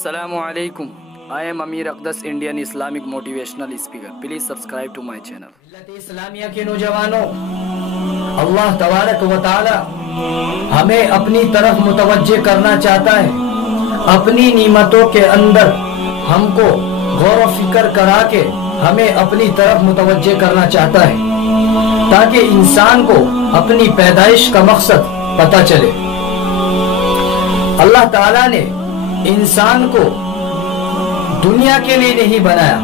Assalamu alaikum. I am Amir Aqdas, Indian Islamic motivational speaker. Please subscribe to my channel. Islamia के नौजवानों, अल्लाह तबारक व तआला हमें अपनी तरफ मुतवज्जे करना चाहता है। अपनी नियमतों के अंदर हमको गौर व फिक्र करा के हमें अपनी तरफ मुतवज्जे करना चाहता है, ताकि इंसान को अपनी पैदाइश का मकसद पता चले। अल्लाह ताला ने इंसान को दुनिया के लिए नहीं बनाया,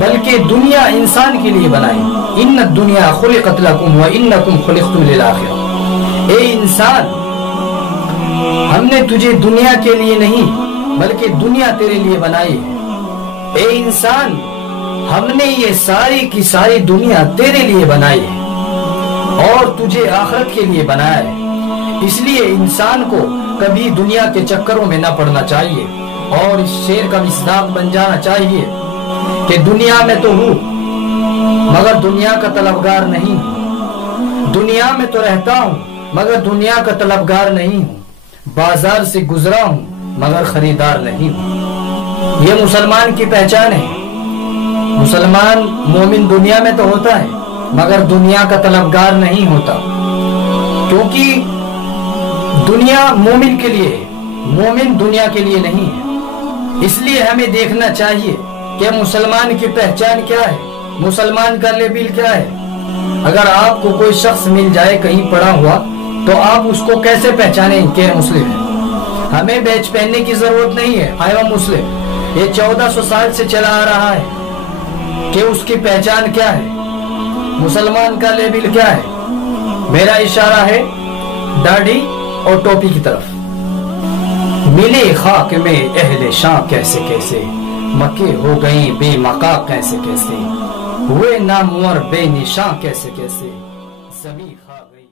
बल्कि दुनिया इंसान के लिए बनाई। इन्न दुनिया खुलिकत लकुम व इन्नकुम खुलिकतुम लिल आखिरह। ए इंसान, हमने तुझे दुनिया के लिए नहीं बल्कि दुनिया तेरे लिए बनाई है। ए इंसान, हमने ये सारी की सारी दुनिया तेरे लिए बनाई है और तुझे आखिरत के लिए बनाया है। इसलिए इंसान को कभी दुनिया के चक्करों में न पड़ना चाहिए और इस शेर का मिसदाक बन जाना चाहिए कि दुनिया में तो हूँ मगर दुनिया का तलबगार नहीं हूँ। दुनिया में तो रहता हूँ मगर दुनिया का तलबगार नहीं हूँ। बाजार से गुजरा हूँ मगर खरीदार नहीं हूँ। ये मुसलमान की पहचान है। मुसलमान मोमिन दुनिया में तो होता है मगर दुनिया का तलबगार नहीं होता, क्योंकि दुनिया मोमिन के लिए, मोमिन दुनिया के लिए नहीं है। इसलिए हमें देखना चाहिए कि मुसलमान की पहचान क्या है, मुसलमान का लेबल क्या है। अगर आपको कोई शख्स मिल जाए कहीं पड़ा हुआ तो आप उसको कैसे पहचानें कि मुस्लिम है। हमें बैच पहनने की जरूरत नहीं है। आई एम मुस्लिम ये 1400 साल से चला आ रहा है कि उसकी पहचान क्या है, मुसलमान का लेबल क्या है। मेरा इशारा है दाढ़ी और टोपी की तरफ। मिले खाक में अहले शाह कैसे कैसे, मक्के हो गई बेमका कैसे कैसे, हुए नामवर बेनिशां कैसे कैसे, सभी खा गई।